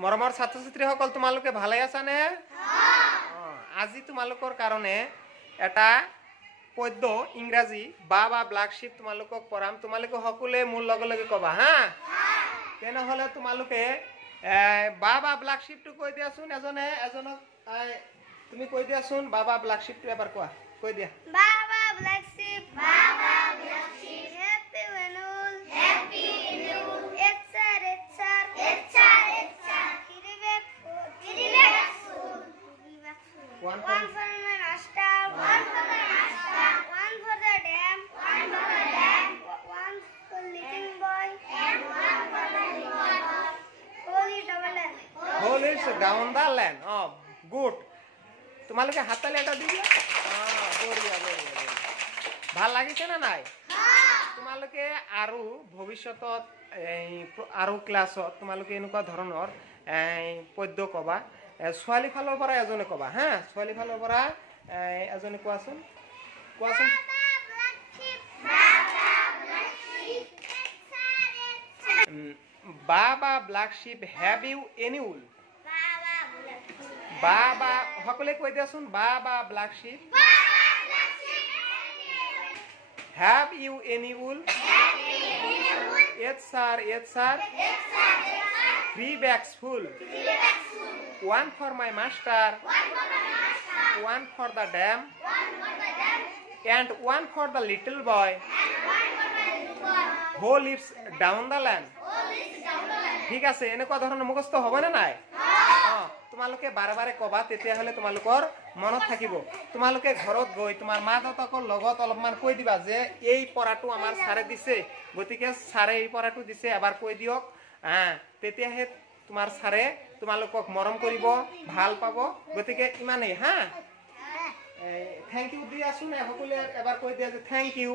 মৰমৰ ছাত্ৰ ছাত্ৰীসকল তোমালোকে ভালে আছানে? আজি তোমালোকৰ কাৰণে এটা পদ্য ইংৰাজী বা ব্লাক শিপ তোমালোকক পঢ়াম। তোমালোকে সকলোৱে মোৰ লগে লগে ক'বা হা। তেনেহ'লে তোমালোকে বা ব্লাক শিপটো কৈ দিয়াচোন এজনে এজনক। তুমি কৈ দিয়াচোন বা ব্লাক শিপটো এবাৰ কোৱা, কৈ দিয়া। Baba black sheep, Baba black sheep, happy annual, happy annual, etchar, etchar, etchar, etchar, kiribakful, one for my master, one for my master, one for the dam, one for the dam, one for little boy, and one for the little boy. Holy double land. Holy is down the land. Oh, good. তোমালোকে হাততালি এটা দি দিয়া। বঢ়িয়া বঢ়িয়া বঢ়িয়া। ভাল লাগিছে না নাই? তোমালোকে আৰু ভৱিষ্যতত আৰু ক্লাছত তোমালোকে এনেকুৱা ধৰণৰ পদ্য ক'বা। ছোৱালী ফালৰ পৰা এজনে ক'বা হা। ছোৱালী ফালৰ পৰা এজনে কোৱাচোন, কোৱাচোন। Baa baa black sheep, have you any wool? বাবা সকলে কৈ দিয়াচোন। Baa baa black sheep, have you any wool? Yes sir, yes sir. 3 bags full. 1 for my master, 1 for the dam, and 1 for the little boy who lives down the land. ঠিক আছে, এনেকুৱা ধৰণৰ মুখস্থ হ'ব নে নাই? তোমালোকে বাৰে বাৰে ক'বা, তেতিয়াহ'লে তোমালোকৰ মনত থাকিব। তোমালোকে ঘৰত গৈ তোমাৰ মা দেউতাকৰ লগত অলপমান কৈ দিবা যে এই পঢ়াটো আমাৰ ছাৰে দিছে, গতিকে ছাৰে এই পঢ়াটো দিছে, এবাৰ কৈ দিয়ক। তেতিয়াহে তোমাৰ ছাৰে তোমালোকক মৰম কৰিব, ভাল পাব। গতিকে ইমানেই হা। থেংক ইউ দি আছো নে সকলোৱে এবাৰ কৈ দিয়া যে থেংক ইউ।